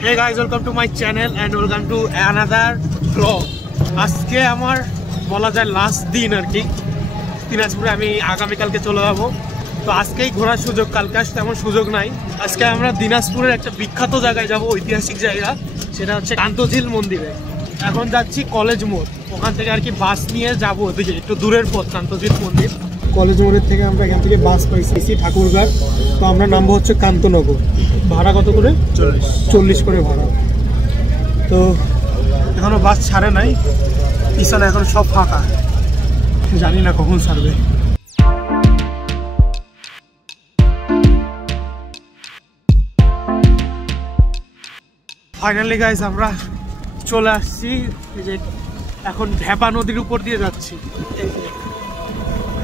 Hey guys, welcome to my channel and welcome to another vlog. আজকে আমার বলা যায় লাস্ট দিন আর কি দিনাজপুরে। আমি আগামীকালকে চলে যাবো, তো আজকেই ঘোরার সুযোগ, কালকে আসতে তেমন সুযোগ নাই। আজকে আমরা দিনাজপুরের একটা বিখ্যাত জায়গায় যাব, ঐতিহাসিক জায়গা, সেটা হচ্ছে কান্তঝিল মন্দিরে। এখন যাচ্ছি কলেজ মোড়, ওখান থেকে আর কি বাস নিয়ে যাবো ওদিকে, একটু দূরের পথ কান্তঝিল মন্দির। কলেজ মোড়ের থেকে আমরা এখান থেকে বাস পাইছি ঠাকুরঘাট, তো আমরা নামবো হচ্ছে কান্তনগর। ভাড়া কত করে? 40 করে ভাড়া। তো এখনো বাস ছাড়ে নাই, পিছনে এখন সব ফাঁকা, জানি না কখন ছাড়বে। ফাইনালি গাইজ আমরা চলে আসছি, এই যে এখন ঢেপা নদীর উপর দিয়ে যাচ্ছি।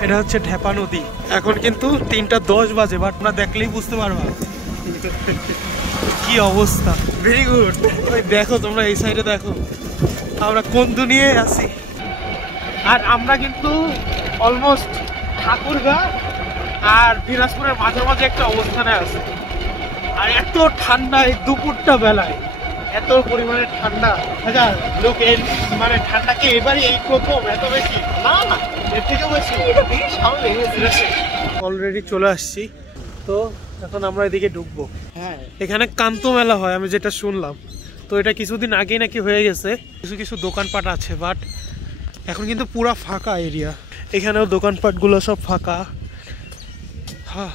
এটা হচ্ছে ঢেপা নদী। এখন কিন্তু 3:10 বাজে, বাট তোমরা দেখলেই বুঝতে পারবা কি অবস্থা। Very good. ওই দেখো তোমরা, এই সাইডে দেখো আমরা কোন দুনিয়ায় আছি। আর আমরা কিন্তু অলমোস্ট ঠাকুরগাঁও আর দিনাজপুরের মাঝামাঝি একটা অবস্থানে আছি। আর এত ঠান্ডা এই দুপুরটা বেলায়, এত পরিমাণে ঠান্ডা। আচ্ছা লোক মানে ঠান্ডা কি এবারই এই প্রথম এত বেশি? না না, এর থেকেও বেশি। অলরেডি চলে আসছি, তো এখন আমরা এদিকে ঢুকবো। হ্যাঁ, এখানে কান্ত মেলা হয় আমি যেটা শুনলাম, তো এটা কিছুদিন আগেই নাকি হয়ে গেছে। কিছু কিছু দোকানপাট আছে, বাট এখন কিন্তু পুরা ফাঁকা এরিয়া। এখানেও দোকানপাটগুলো সব ফাঁকা। হ্যাঁ,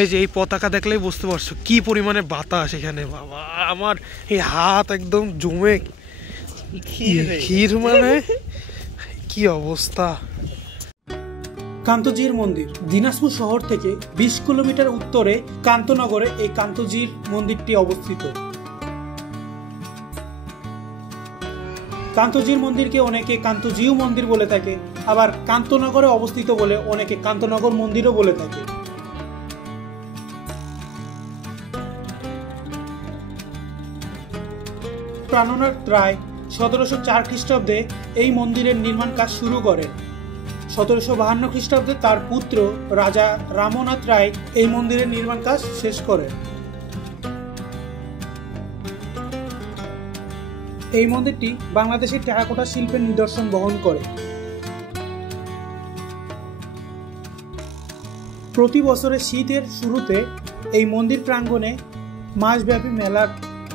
এই যে এই পতাকা দেখলেই বুঝতে পারছো কি পরিমাণে বাতাস এখানে। বাবা, আমার এই হাত একদম জমে ক্ষীর, মানে কি অবস্থা। কান্তজির মন্দির দিনাজপুর শহর থেকে 20 কিলোমিটার উত্তরে কান্তনগরে এই কান্তজির মন্দিরটি অবস্থিত। কান্তজির মন্দিরকে অনেকে কান্তজিউ মন্দির বলে থাকে, আবার কান্তনগরে অবস্থিত বলে অনেকে কান্তনগর মন্দিরও বলে থাকে। প্রাণনাথ রায় 1704 খ্রিস্টাব্দে এই মন্দিরের নির্মাণ কাজ শুরু করেন। 1752 খ্রিস্টাব্দে তার পুত্র রাজা রামনাথ রায় এই মন্দিরের নির্মাণ কাজ শেষ করেন। এই মন্দিরটি বাংলাদেশের টেরাকোটা শিল্পের নিদর্শন বহন করে। প্রতি বছরের শীতের শুরুতে এই মন্দির প্রাঙ্গণে মাসব্যাপী মেলার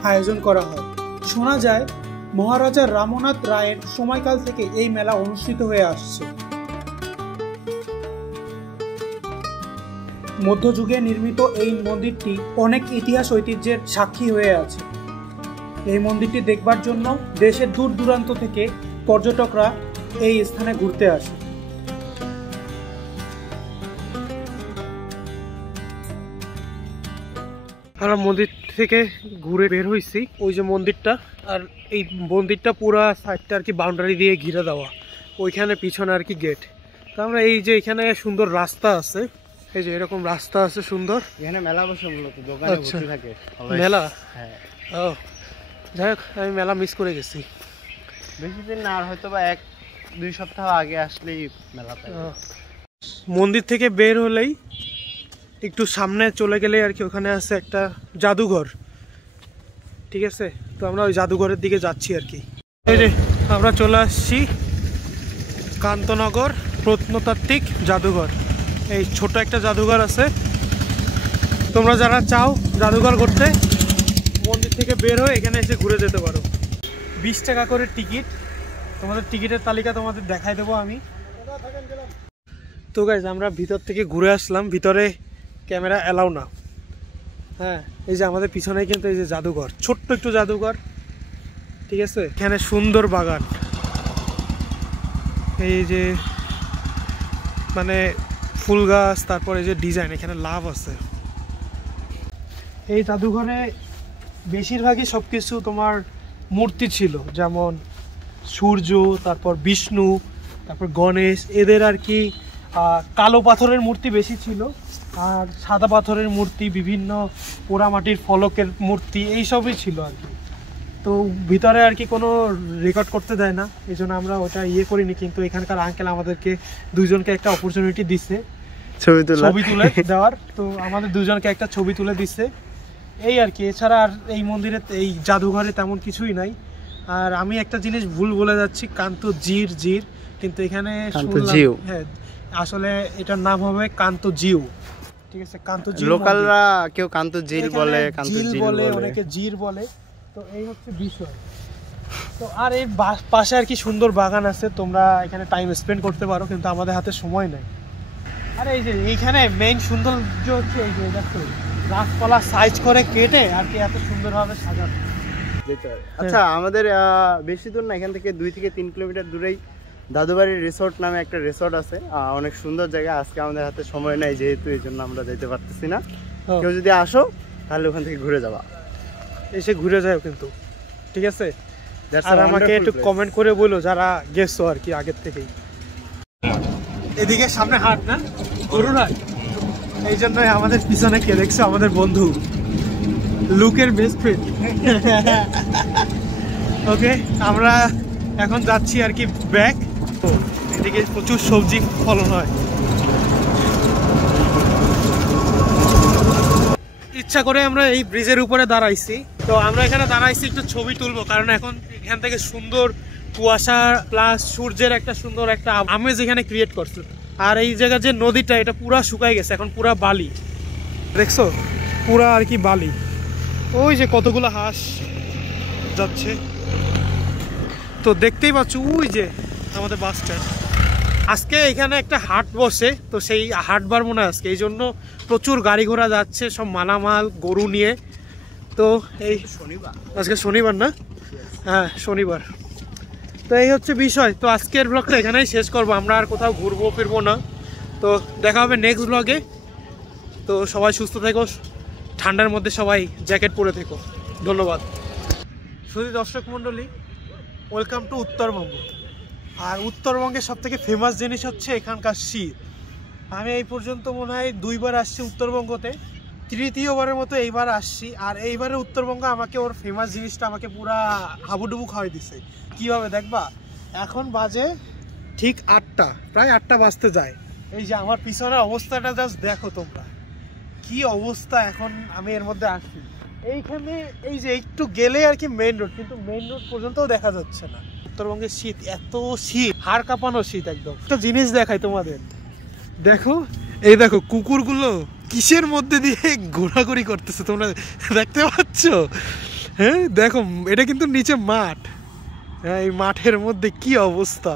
আয়োজন করা হয়। শোনা যায় মহারাজা রামনাথ রায়ের সময়কাল থেকে এই মেলা অনুষ্ঠিত হয়ে আসছে। মধ্যযুগে নির্মিত এই মন্দিরটি অনেক ইতিহাস ঐতিহ্যের সাক্ষী হয়ে আছে। এই মন্দিরটি দেখবার জন্য দেশের দূর দূরান্ত থেকে পর্যটকরা এই স্থানে ঘুরতে আসে। আমরা মন্দির থেকে ঘুরে বের হয়েছি, ওই যে মন্দিরটা, আর এই মন্দিরটা পুরা সাইডটা আর কি বাউন্ডারি দিয়ে ঘিরে দেওয়া, ওইখানে পিছনে আর কি গেট। তো আমরা এই যে এখানে সুন্দর রাস্তা আছে, এই যে এরকম রাস্তা আছে সুন্দর। এখানে মেলা বসে মূলত, দোকানে বসে থাকে মেলা। হ্যাঁ, ও যাই হোক, আমি মেলা মিস করে গেছি। বেশি দিন না, আর হয়তো বা 1-2 সপ্তাহ আগে আসলেই মেলা পাই। মন্দির থেকে বের হলেই একটু সামনে চলে গেলে আর কি ওখানে আছে একটা জাদুঘর, ঠিক আছে? তো আমরা ওই জাদুঘরের দিকে যাচ্ছি আর কি। এই যে আমরা চলে আসছি কান্তনগর প্রত্নতাত্ত্বিক জাদুঘর। এই ছোট একটা জাদুঘর আছে, তোমরা যারা চাও জাদুঘর করতে মন্দির থেকে বের হয়ে এখানে এসে ঘুরে যেতে পারো। 20 টাকা করে টিকিট। তোমাদের টিকিটের তালিকা তোমাদের দেখাই দেবো আমি। তো গাইজ আমরা ভিতর থেকে ঘুরে আসলাম, ভিতরে ক্যামেরা অ্যালাউ না। হ্যাঁ, এই যে আমাদের পিছনে কিন্তু এই যে জাদুঘর, ছোট্ট একটু জাদুঘর, ঠিক আছে? এখানে সুন্দর বাগান, এই যে মানে ফুল গাছ, তারপরে এই যে ডিজাইন, এখানে লাভ আছে। এই জাদুঘরে বেশিরভাগই সবকিছু তোমার মূর্তি ছিল, যেমন সূর্য, তারপর বিষ্ণু, তারপর গণেশ, এদের আর কি কালো পাথরের মূর্তি বেশি ছিল, আর সাদা পাথরের মূর্তি, বিভিন্ন পোড়ামাটির ফলকের মূর্তি, এইসবই ছিল আর কি। তো ভিতরে আর কি কোনো রেকর্ড করতে দেয় না, এই জন্য আমরা ওটা করিনি। কিন্তু এখানকার আঙ্কেল আমাদেরকে দুজনকে একটা অপরচুনিটি দিচ্ছে ছবি তুলে দেওয়ার। তো আমাদের দুজনকে একটা ছবি তুলে দিচ্ছে। এই আর কি, এছাড়া আর এই মন্দিরে এই জাদুঘরে তেমন কিছুই নাই। আর আমি একটা জিনিস ভুল বলে যাচ্ছি, কান্তজির জির, কিন্তু এখানে হ্যাঁ আসলে এটার নাম হবে কান্তজিউ, ঠিক আছে? কান্তজিউ লোকালরা কেউ কান্তজির বলে, কান্তজিল বলে, অনেকে জির বলে। তো এই হচ্ছে বিষয়। তো আর এই পাশে আর কি সুন্দর বাগান আছে, তোমরা এখানে টাইম স্পেন্ড করতে পারো, কিন্তু আমাদের হাতে সময় নেই। আর এই যে এইখানে মেইন সৌন্দর্য হচ্ছে এই যে দেখো গাছপালা সাইজ করে কেটে আর কি এত সুন্দরভাবে সাজানো। আচ্ছা, আমাদের বেশি দূর না, এখান থেকে 2 থেকে 3 কিলোমিটার দূরেই দাদুবাড়ি রিসোর্ট নামে একটা রিসোর্ট আছে, অনেক সুন্দর জায়গা। আজকে আমাদের হাতে সময় নাই যেহেতু, এই জন্য আমরা যেতে পারতেছি না। কেউ যদি আসো তাহলে ওখান থেকে ঘুরে যাবা, এসে ঘুরে যাও কিন্তু, ঠিক আছে? আর আমাকে একটু কমেন্ট করে বলো যারা গেছো আর কি আগের থেকেই। এদিকে সামনে হাট না, গরুর হাট, এই জন্যই আমাদের পিছনে কে দেখছো, আমাদের বন্ধু লুকের বেস্ট ফ্রেন্ড। ওকে, আমরা এখন যাচ্ছি আর কি ব্যাক। এদিকে প্রচুর সবজি ফলন হয়। ইচ্ছা করে আমরা এই ব্রিজের উপরে দাঁড়াইছি, তো আমরা এখানে দাঁড়াইছি একটু ছবি তুলবো, কারণ এখন এখান থেকে সুন্দর কুয়াশা প্লাস সূর্যের একটা সুন্দর একটা আমেজ এখানে ক্রিয়েট করছে। আর এই জায়গার যে নদীটা, এটা পুরা শুকাই গেছে, এখন পুরা বালি, দেখছো পুরা আর কি বালি। ওই যে কতগুলো হাঁস যাচ্ছে, তো দেখতেই পাচ্ছ ওই যে আমাদের বাস স্ট্যান্ড। আজকে এখানে একটা হাট বসে, তো সেই হাটবার মনে হয় আজকে, এই জন্য প্রচুর গাড়ি ঘোড়া যাচ্ছে, সব মালামাল গরু নিয়ে। তো এই শনিবার, আজকে শনিবার না? হ্যাঁ শনিবার। তো এই হচ্ছে বিষয়। তো আজকের ব্লগটা এখানেই শেষ করবো, আমরা আর কোথাও ঘুরবো ফিরবো না। তো দেখা হবে নেক্সট ব্লগে। তো সবাই সুস্থ থেকো, ঠান্ডার মধ্যে সবাই জ্যাকেট পরে থেকো। ধন্যবাদ। শুধু দর্শক মণ্ডলী, ওয়েলকাম টু উত্তরবঙ্গ। আর উত্তরবঙ্গের সব থেকে ফেমাস জিনিস হচ্ছে এখানকার শীত। আমি এই পর্যন্ত মনে হয় 2 বার আসছি উত্তরবঙ্গতে, 3য়বারের মতো এইবার আসছি। আর এইবারে উত্তরবঙ্গ আমাকে ওর ফেমাস জিনিসটা আমাকে পুরা হাবুডুবু খাওয়াই দিছে। কীভাবে দেখবা, এখন বাজে ঠিক 8টা, প্রায় 8টা বাজতে যায়। এই যে আমার পিছনের অবস্থাটা জাস্ট দেখো তোমরা, কি অবস্থা। এখন আমি এর মধ্যে আসছি, এইখানে এই যে একটু গেলে আর কি মেইন রোড, কিন্তু মেইন রোড পর্যন্তও দেখা যাচ্ছে না। উত্তরবঙ্গের শীত, এত শীত, হাড় কাঁপানো শীত একদম। একটা জিনিস দেখাই তোমাদের, দেখো এই দেখো কুকুরগুলো কিসের মধ্যে দিয়ে ঘোরাঘুরি করতেছে, তোমরা দেখতে পাচ্ছ? হ্যাঁ দেখো, এটা কিন্তু নিচে মাঠ, হ্যাঁ এই মাঠের মধ্যে কি অবস্থা।